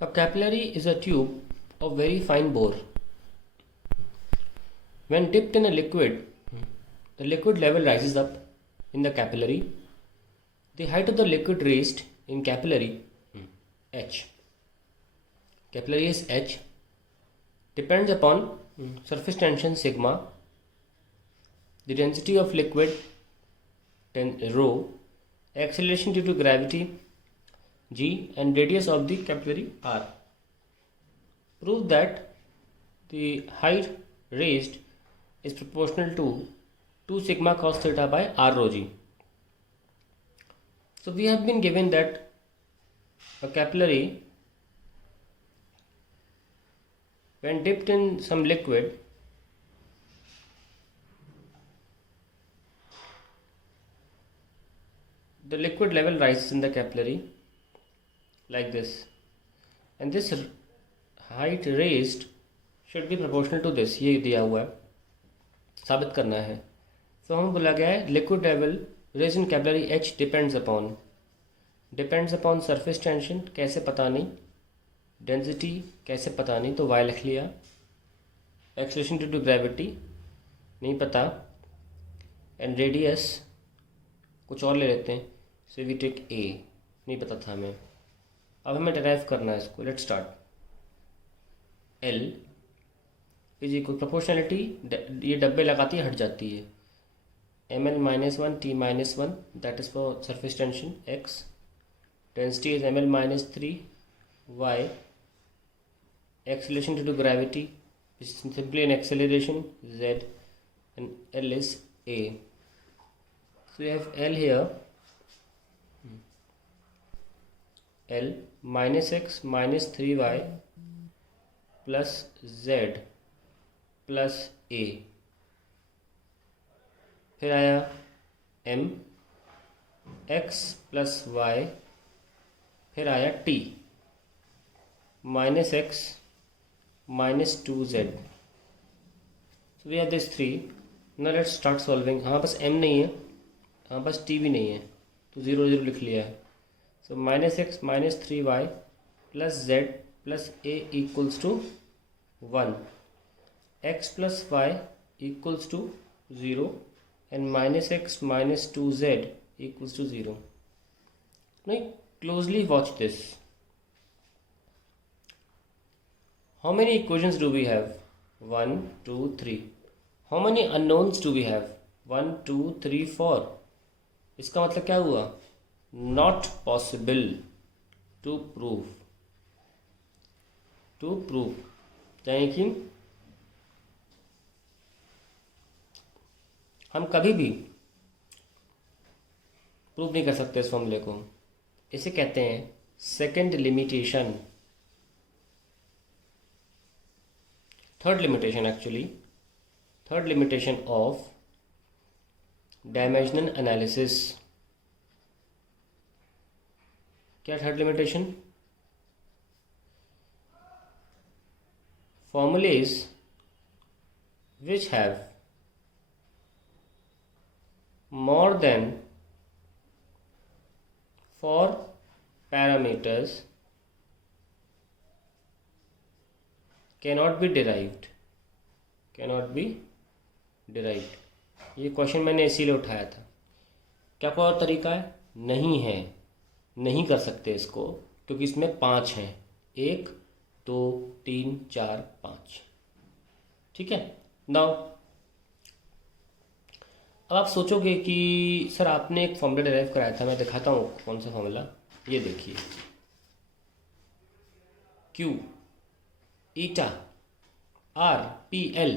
A capillary is a tube of very fine bore. When dipped in a liquid, the liquid level rises up in the capillary. The height of the liquid raised in capillary H. Capillary is H. Depends upon surface tension sigma, the density of liquid rho, acceleration due to gravity g, and radius of the capillary r. Prove that the height raised is proportional to 2 sigma cos theta by r rho g. So we have been given that a capillary, when dipped in some liquid, the liquid level rises in the capillary like this, and this height raised should be proportional to this. ये दिया हुआ है, साबित करना है. तो हमें बोला गया है liquid level raised in capillary H depends upon surface tension, कैसे पता नहीं, density कैसे पता नहीं, तो y लिख लिया, acceleration due to gravity नहीं पता, and radius कुछ और ले लेते हैं, so we take a, नहीं पता था हमें. अब हमें डिराइव करना है इसको. Let's start. L is equal proportionality, ये डब्बे लगाती है हट जाती है. ml-1 t-1, that is for surface tension x. Density is ml-3 y. Acceleration due to gravity is simply an acceleration z, and L is a. So we have L here, L minus x minus 3y plus z plus a. फिर आया m x plus y, फिर आया t minus x minus 2z. So we have this 3. Now let's start solving. हमारे पास m नहीं है, हमारे पास t भी नहीं है, तो 0 0 लिख लिया है. So minus x minus 3y plus z plus a equals to 1. X plus y equals to 0 and minus x minus 2z equals to 0. Now closely watch this. How many equations do we have? 1, 2, 3. How many unknowns do we have? 1, 2, 3, 4. इसका मतलब क्या हुआ? Not possible to prove. यानी कि हम कभी भी prove नहीं कर सकते इस फॉर्मूले को. इसे कहते हैं second limitation, third limitation of dimensional analysis. क्या third limitation? Formulas which have more than 4 parameters cannot be derived. ये क्वेश्चन मैंने इसीलिए उठाया था. क्या कोई और तरीका है? नहीं है, नहीं कर सकते इसको, क्योंकि इसमें 5 हैं. 1 2 3 4 5. ठीक है. नाउ अब आप सोचोगे कि सर आपने एक फॉर्मूला डिराइव कराया था, मैं दिखाता हूँ कौन सा फॉर्मूला. ये देखिए, Q ईटा R P L.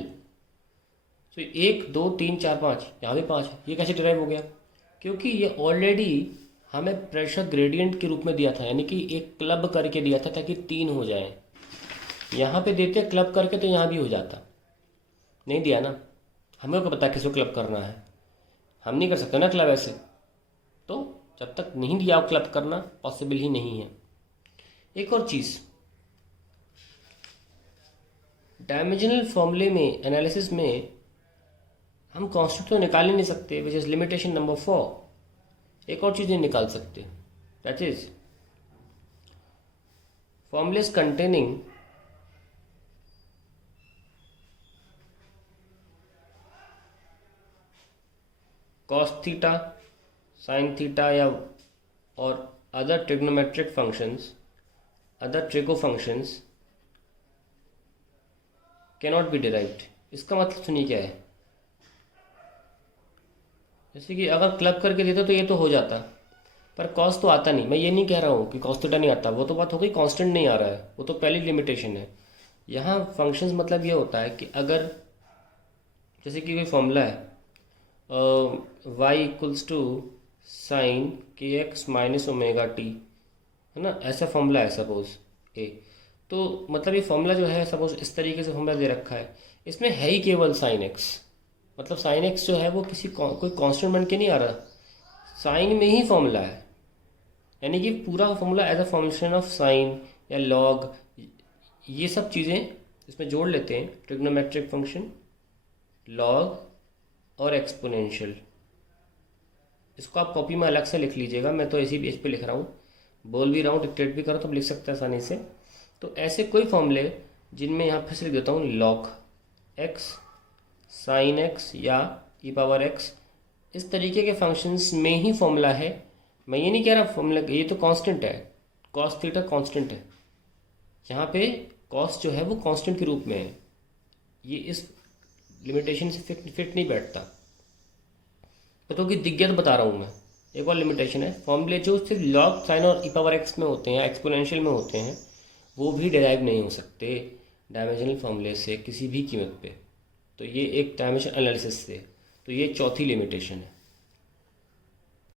तो 1 2 3 4 5, यहाँ भी 5 है. ये कैसे डिराइव हो गया? क्योंकि ये ऑलरेडी हमें प्रेशर ग्रेडियंट के रूप में दिया था, यानी कि एक क्लब करके दिया था ताकि 3 हो जाए. यहाँ पे देते क्लब करके तो यहाँ भी हो जाता. नहीं दिया ना, हमें को पता किसको क्लब करना है. हम नहीं कर सकते ना क्लब ऐसे. तो जब तक नहीं दिया क्लब करना पॉसिबल ही नहीं है. एक और चीज़, डायमेंशनल फॉर्मूले में एनालिसिस में हम कांस्टेंट तो निकाल ही नहीं सकते, विच इज़ लिमिटेशन नंबर 4. एक और चीज़ नहीं निकाल सकते, that is formulas containing cos theta, sin theta या और other trigonometric functions, other trigo functions cannot be derived। इसका मतलब सुनिए क्या है। जैसे कि अगर क्लब करके देते तो ये तो हो जाता, पर कॉस तो आता नहीं। मैं ये नहीं कह रहा हूँ कि कॉस थीटा नहीं आता, वो तो बात हो गई कांस्टेंट नहीं आ रहा है, वो तो पहली लिमिटेशन है। यहाँ फंक्शंस मतलब ये होता है कि अगर जैसे कि कोई फॉर्मूला है y इक्वल्स टू साइन के एक्स माइनस ओमेगा टी, है ना, ऐसा फॉर्मूला है सपोज ए। तो मतलब ये फॉर्मूला जो है सपोज इस तरीके से फॉर्मूला दे रखा है, इसमें है ही केवल साइन एक्स। मतलब साइन एक्स जो है वो कोई कांस्टेंट बन के नहीं आ रहा, साइन में ही फॉर्मूला है। यानी कि पूरा formula as a function of sine या लॉग, ये सब चीज़ें इसमें जोड़ लेते हैं। ट्रिग्नोमेट्रिक फंक्शन, लॉग और एक्सपोनेंशियल। इसको आप कॉपी में अलग से लिख लीजिएगा, मैं तो इसी पेज पे लिख रहा हूँ, बोल भी रहा हूँ, डिक्टेट भी करो तो लिख सकते हैं आसानी से। तो ऐसे कोई फॉर्मूले जिनमें यहाँ फिर से लिख देता हूँ लॉग एक्स, साइन एक्स या ई पावर एक्स, इस तरीके के फंक्शंस में ही फॉर्मूला है। मैं ये नहीं कह रहा फॉर्मूला ये तो कांस्टेंट है, कॉस थीटा कांस्टेंट है, यहाँ पे कॉस जो है वो कांस्टेंट के रूप में है। ये इस लिमिटेशन से फिट नहीं बैठता। तो कि दिग्गत बता रहा हूँ मैं। एक और लिमिटेशन है, फॉर्मूले जो सिर्फ लॉग साइन और ई पावर एक्स में होते हैं या एक्सपोनेंशियल में होते हैं वो भी डेराइव नहीं हो सकते डायमेंशनल फॉर्मूले से किसी भी कीमत पे। तो ये एक डायमेंशन एनालिसिस से, तो ये चौथी लिमिटेशन है।